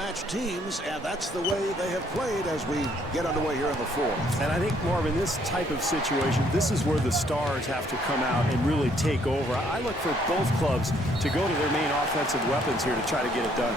matched teams, and that's the way they have played as we get underway here in the fourth. And I think, Marvin, this type of situation, this is where the stars have to come out and really take over. I look for both clubs to go to their main offensive weapons here to try to get it done.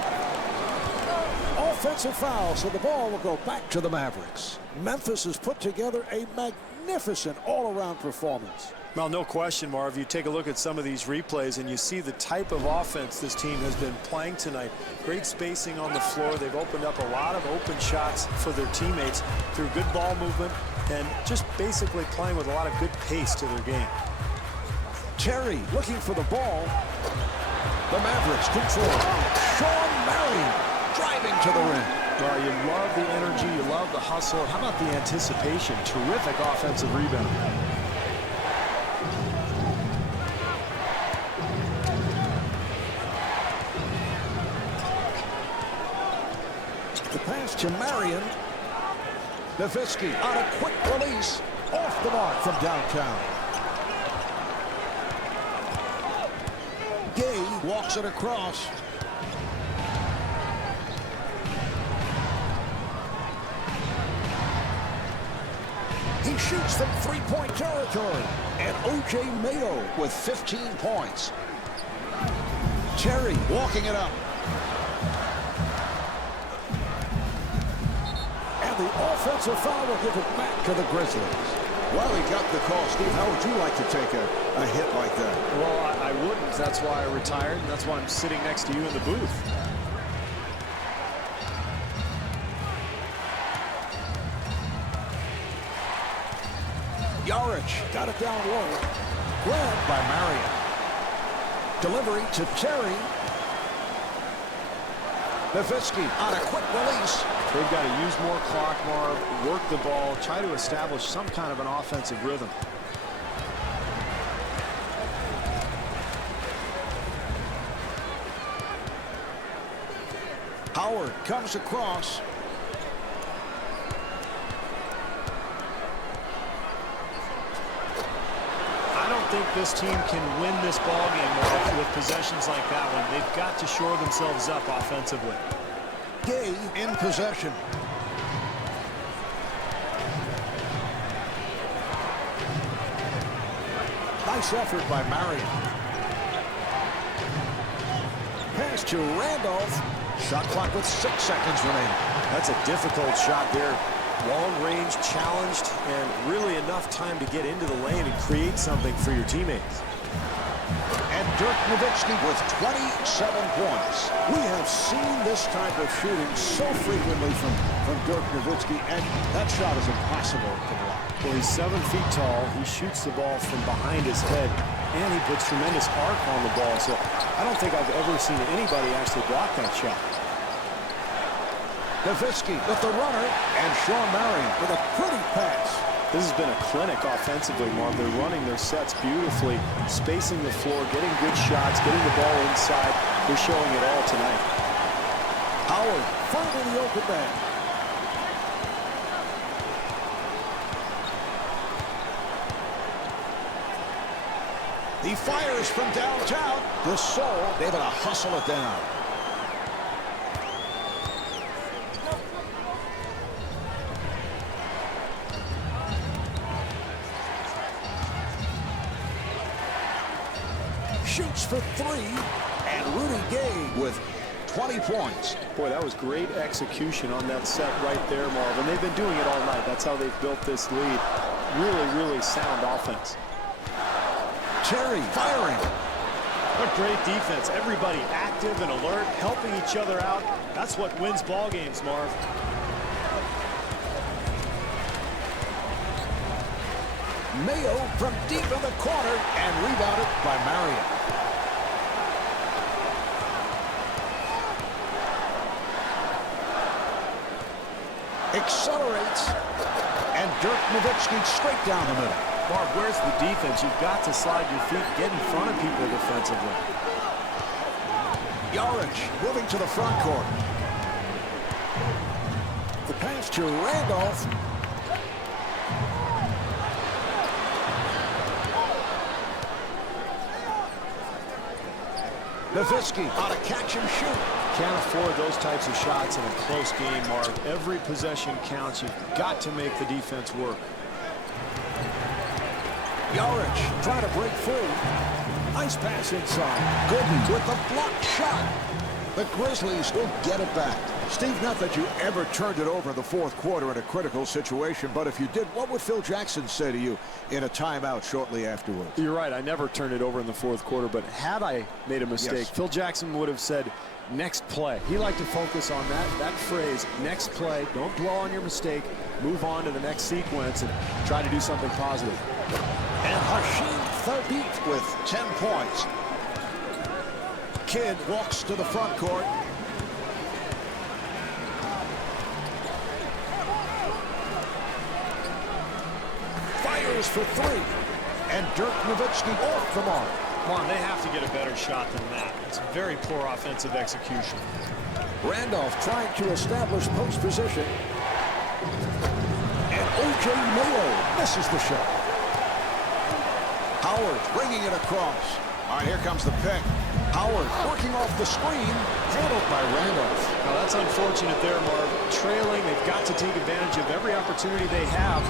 Offensive foul, so the ball will go back to the Mavericks. Memphis has put together a magnificent all-around performance. Well, no question, Marv. You take a look at some of these replays and you see the type of offense this team has been playing tonight. Great spacing on the floor. They've opened up a lot of open shots for their teammates through good ball movement and just basically playing with a lot of good pace to their game. Terry looking for the ball. The Mavericks control. Sean Marion driving to the rim. Well, you love the energy. You love the hustle. How about the anticipation? Terrific offensive rebound. The pass to Marion. Nowitzki on a quick release. Off the mark from downtown. Gay walks it across. He shoots from three-point territory. And O.J. Mayo with 15 points. Terry walking it up. And the offensive foul will give it back to the Grizzlies. Well, he got the call. Steve, how would you like to take a hit like that? Well, I wouldn't. That's why I retired, and that's why I'm sitting next to you in the booth. Yarich got it down low. Grabbed by Marion. Delivery to Terry. Nowitzki on a quick release. They've got to use more clock, Marv, work the ball, try to establish some kind of an offensive rhythm. Howard comes across. I don't think this team can win this ball game with possessions like that one. They've got to shore themselves up offensively. Gay in possession. Nice effort by Marion. Pass to Randolph. Shot clock with 6 seconds remaining. That's a difficult shot there. Long range, challenged, and really enough time to get into the lane and create something for your teammates. And Dirk Nowitzki with 27 points. We have seen this type of shooting so frequently from Dirk Nowitzki, and that shot is impossible to block. Well, he's 7 feet tall. He shoots the ball from behind his head, and he puts tremendous arc on the ball. So I don't think I've ever seen anybody actually block that shot. Nowitzki with the runner, and Sean Marion with a pretty pass. This has been a clinic offensively, Marv. They're running their sets beautifully, spacing the floor, getting good shots, getting the ball inside. They're showing it all tonight. Howard finding the open man. He fires from downtown. Gasol able to hustle it down. Shoots for 3, and Rudy Gay with 20 points. Boy, that was great execution on that set right there, Marvin. They've been doing it all night. That's how they've built this lead. Really, really sound offense. Terry firing. What great defense. Everybody active and alert, helping each other out. That's what wins ball games, Marv. Mayo from deep in the corner and rebounded by Marion. Accelerates, and Dirk Nowitzki straight down the middle. Marv, where's the defense? You've got to slide your feet, get in front of people defensively. Yarich moving to the front court. The pass to Randolph. Nowitzki on a catch and shoot. Can't afford those types of shots in a close game, Mark. Every possession counts. You've got to make the defense work. Yarich trying to break free. Nice pass inside. Gooden with the blocked shot. The Grizzlies will get it back. Steve, not that you ever turned it over in the fourth quarter in a critical situation, but if you did, what would Phil Jackson say to you in a timeout shortly afterwards? You're right. I never turned it over in the fourth quarter, but had I made a mistake, yes, Phil Jackson would have said, next play. He liked to focus on that phrase, next play. Don't dwell on your mistake. Move on to the next sequence and try to do something positive. And Hasheem Thabeet with 10 points. Kidd walks to the front court. Fires for three. And Dirk Nowitzki off the mark. Come on, they have to get a better shot than that. It's very poor offensive execution. Randolph trying to establish post position. And O.J. Mayo misses the shot. Howard bringing it across. All right, here comes the pick. Howard working off the screen, handled by Randolph. Now that's unfortunate there, Marv. Trailing, they've got to take advantage of every opportunity they have.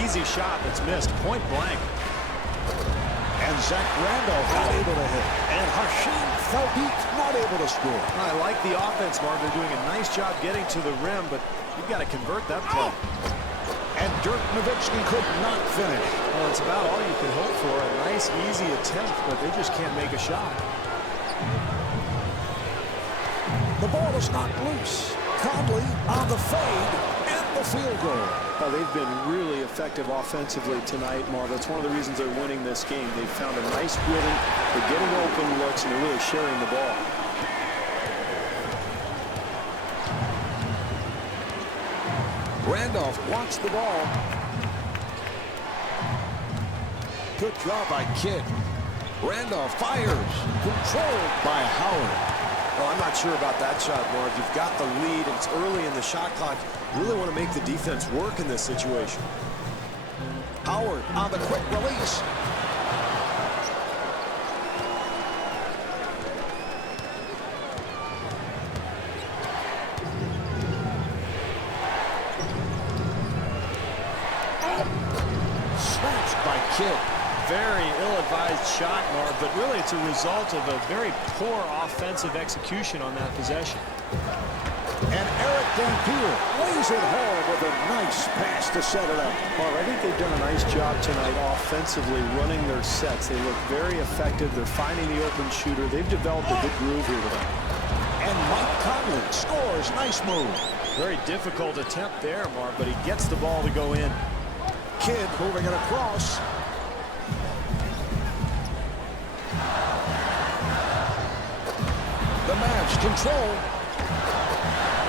Easy shot that's missed, point blank. And Zach Randolph not able to hit. And Hasheem Thabeet not able to score. I like the offense, Marv. They're doing a nice job getting to the rim, but you've got to convert that play. And Dirk Nowitzki could not finish. Well, it's about all you can hope for. A nice, easy attempt, but they just can't make a shot. The ball is knocked loose. Conley on the fade and the field goal. Well, they've been really effective offensively tonight, Marv. That's one of the reasons they're winning this game. They've found a nice rhythm. They're getting open looks, and they're really sharing the ball. Randolph wants the ball. Good job by Kidd. Randolph fires. Controlled by Howard. Well, I'm not sure about that shot, Marv. You've got the lead, and it's early in the shot clock. You really want to make the defense work in this situation. Howard on the quick release. Snatched by Kidd. Very ill-advised shot, Marv, but really it's a result of a very poor offensive execution on that possession. And Eric Dampier lays it home with a nice pass to set it up. Marv, I think they've done a nice job tonight offensively running their sets. They look very effective. They're finding the open shooter. They've developed a good groove here tonight. And Mike Conley scores. Nice move. Very difficult attempt there, Marv, but he gets the ball to go in. Kidd moving it across. The Mavs control.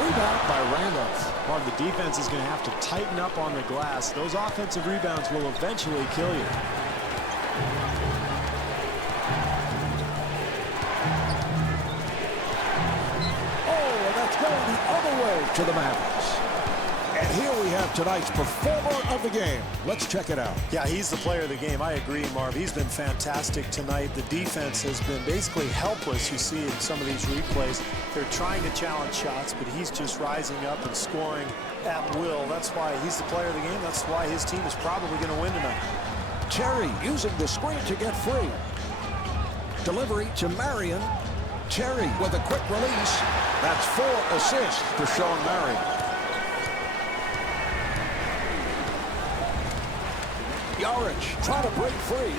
Rebound by Randolph. Marv, the defense is going to have to tighten up on the glass. Those offensive rebounds will eventually kill you. Oh, and that's going the other way to the Mavericks. And here we have tonight's performer of the game. Let's check it out. Yeah, he's the player of the game. I agree, Marv. He's been fantastic tonight. The defense has been basically helpless. You see in some of these replays, they're trying to challenge shots, but he's just rising up and scoring at will. That's why he's the player of the game. That's why his team is probably going to win tonight. Terry using the screen to get free. Delivery to Marion. Terry with a quick release. That's 4 assists for Sean Marion. Yarich trying to break free.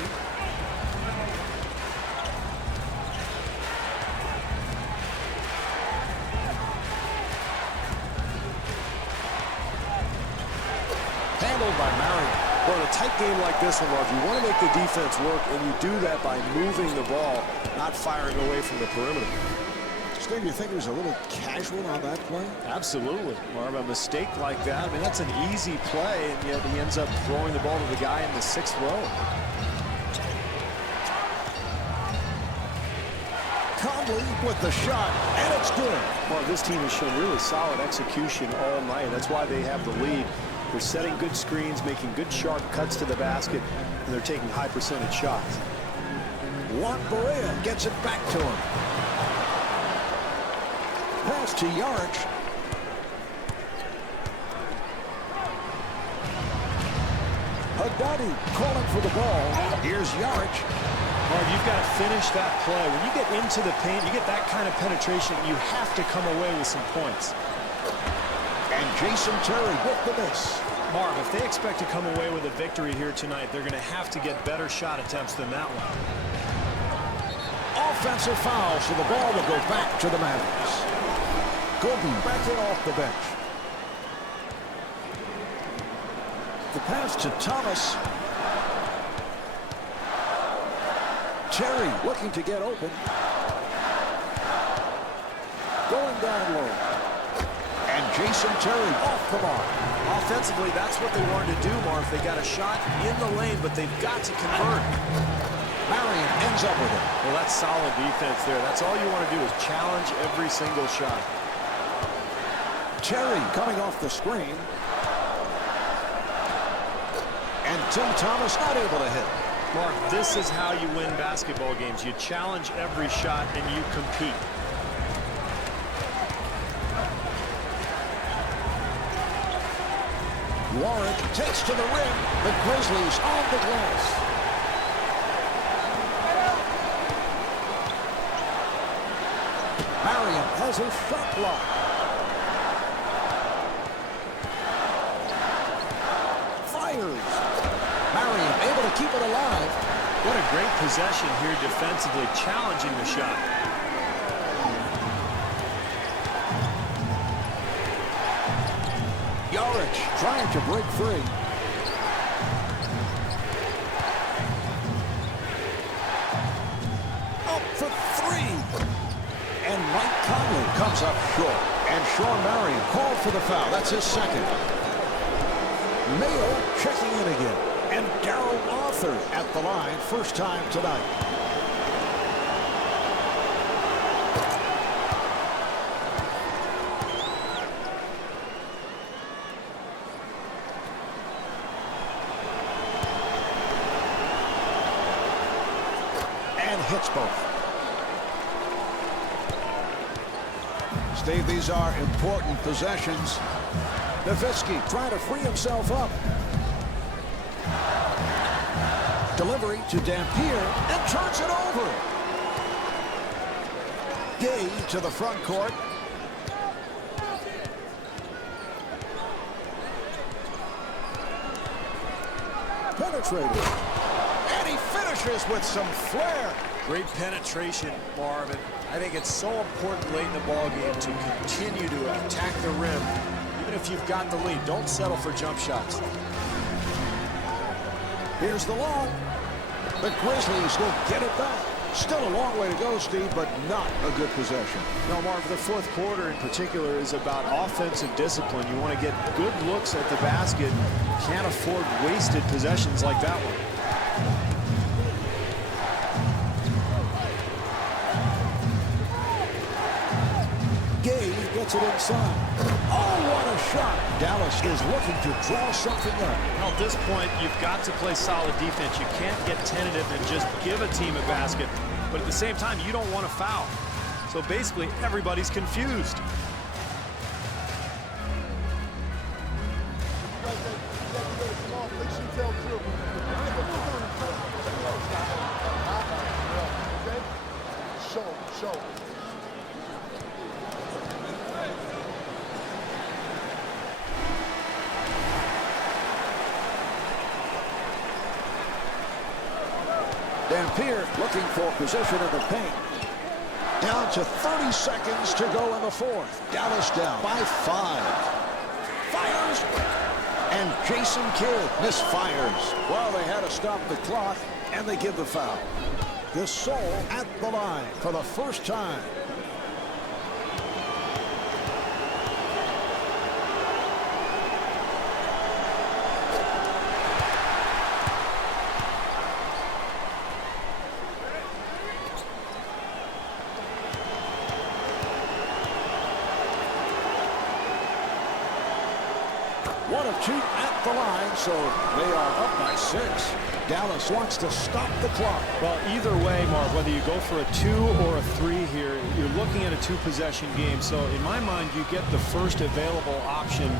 Handled by Marion. Well, in a tight game like this one, Marv, you want to make the defense work, and you do that by moving the ball, not firing away from the perimeter. Steve, you think he was a little casual on that play? Absolutely, Marv. A mistake like that, I mean, that's an easy play, and yet he ends up throwing the ball to the guy in the 6th row. Conley with the shot, and it's good. Well, this team has shown really solid execution all night. That's why they have the lead. They're setting good screens, making good sharp cuts to the basket, and they're taking high percentage shots. Juan Berea gets it back to him. pass to Yarich. Haddadi calling for the ball. Here's Yarich. Marv, you've got to finish that play. When you get into the paint, you get that kind of penetration, you have to come away with some points. And Jason Terry with the miss. Marv, if they expect to come away with a victory here tonight, they're going to have to get better shot attempts than that one. Offensive foul, so the ball will go back to the Mavericks. Gooden back in off the bench. The pass to Thomas. Terry looking to get open. Going down low. And Jason Terry off the mark. Offensively, that's what they wanted to do, Marv. They got a shot in the lane, but they've got to convert. Marion ends up with it. Well, that's solid defense there. That's all you want to do is challenge every single shot. Terry coming off the screen. And Tim Thomas not able to hit. Mark, this is how you win basketball games. You challenge every shot and you compete. Warren takes to the rim. The Grizzlies on the glass. Marion has a shot block. Fires. Marion able to keep it alive. What a great possession here defensively, challenging the shot. Yarich trying to break free. Up for three. And Mike Conley comes up short. And Sean Marion called for the foul. That's his second. Mayo checking in again. And Darrell Arthur at the line. First time tonight. And hits both. Steve, these are important possessions. Nowitzki trying to free himself up. Delivery to Dampier and turns it over. Gay to the front court. Penetrated. And he finishes with some flair. Great penetration, Marvin. I think it's so important late in the ball game to continue to attack the rim. Even if you've got the lead, don't settle for jump shots. Here's the long. The Grizzlies will get it back. Still a long way to go, Steve, but not a good possession. No, Mark, the fourth quarter in particular is about offensive discipline. You want to get good looks at the basket. Can't afford wasted possessions like that one. Gay gets it inside. Oh, what a shot. Dallas is looking to draw something up. Well, at this point, you've got to play solid defense. You can't get tentative and just give a team a basket. But at the same time, you don't want to foul. So basically, everybody's confused. Dampier looking for position in the paint. Down to 30 seconds to go in the fourth. Dallas down by 5. Fires. And Jason Kidd misfires. Well, they had to stop the clock, and they give the foul. Gasol at the line for the first time. 1 of 2 at the line, so they are up by 6. Dallas wants to stop the clock. Well, either way, Marv, whether you go for a 2 or a 3 here, you're looking at a 2-possession game. So in my mind, you get the first available option.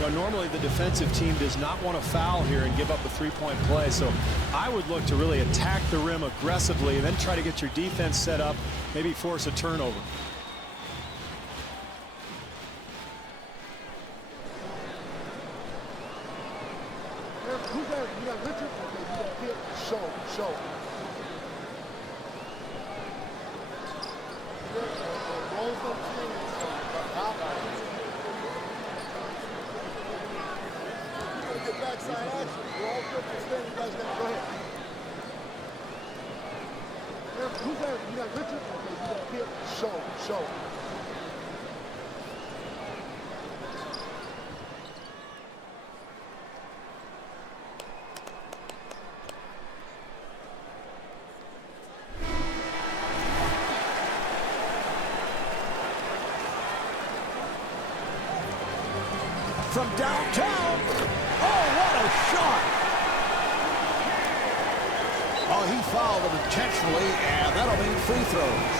But normally the defensive team does not want to foul here and give up a 3-point play. So I would look to really attack the rim aggressively and then try to get your defense set up, maybe force a turnover. Who's that? You got Richard? Okay, you got hit. Show. Rolls on teams. You're going to get backside action. You're all good for staying. You guys got to go ahead. Who's that? You got Richard? Okay, you got hit. Show. From downtown. Oh, what a shot. Oh, he fouled him intentionally, and that'll mean free throws.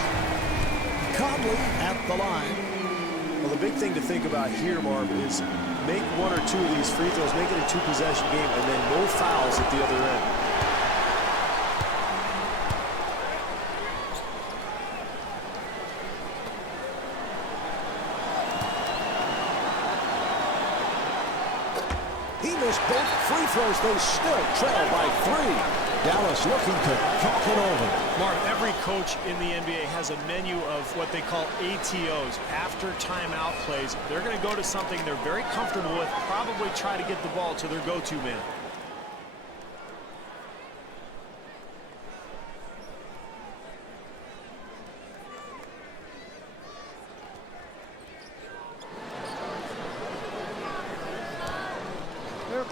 Conley at the line. Well, the big thing to think about here, Marv, is make 1 or 2 of these free throws, make it a 2-possession game, and then no fouls at the other end. He missed both free throws. They still trail by 3. Dallas looking to talk it over. Mark, every coach in the NBA has a menu of what they call ATOs, after timeout plays. They're going to go to something they're very comfortable with, probably try to get the ball to their go-to man.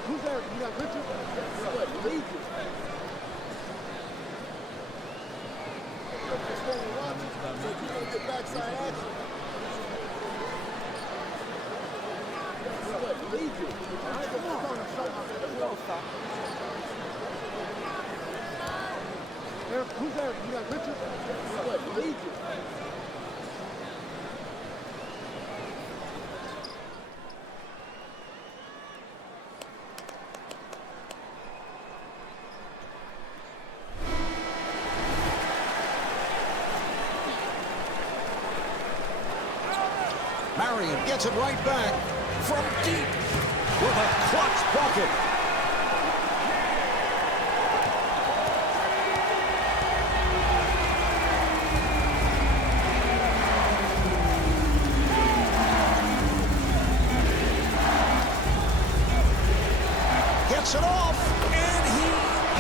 Who's that? You got Richard? What? Lead you. You're standing watching, so you're going to get backside action. What? Lead you. Come on. Who's that? You got Richard? What? Lead you. Marion gets it right back from deep with a clutch bucket. Gets it off, and he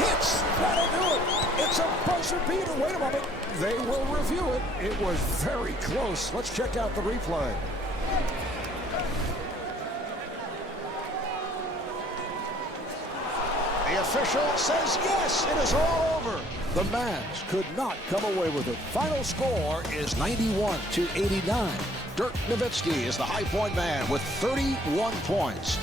hits. That'll do it. It's a buzzer beater. Wait a moment. They will review it. It was very close. Let's check out the replay. The official says yes, it is all over. The Mavs could not come away with it. Final score is 91-89. Dirk Nowitzki is the high point man with 31 points.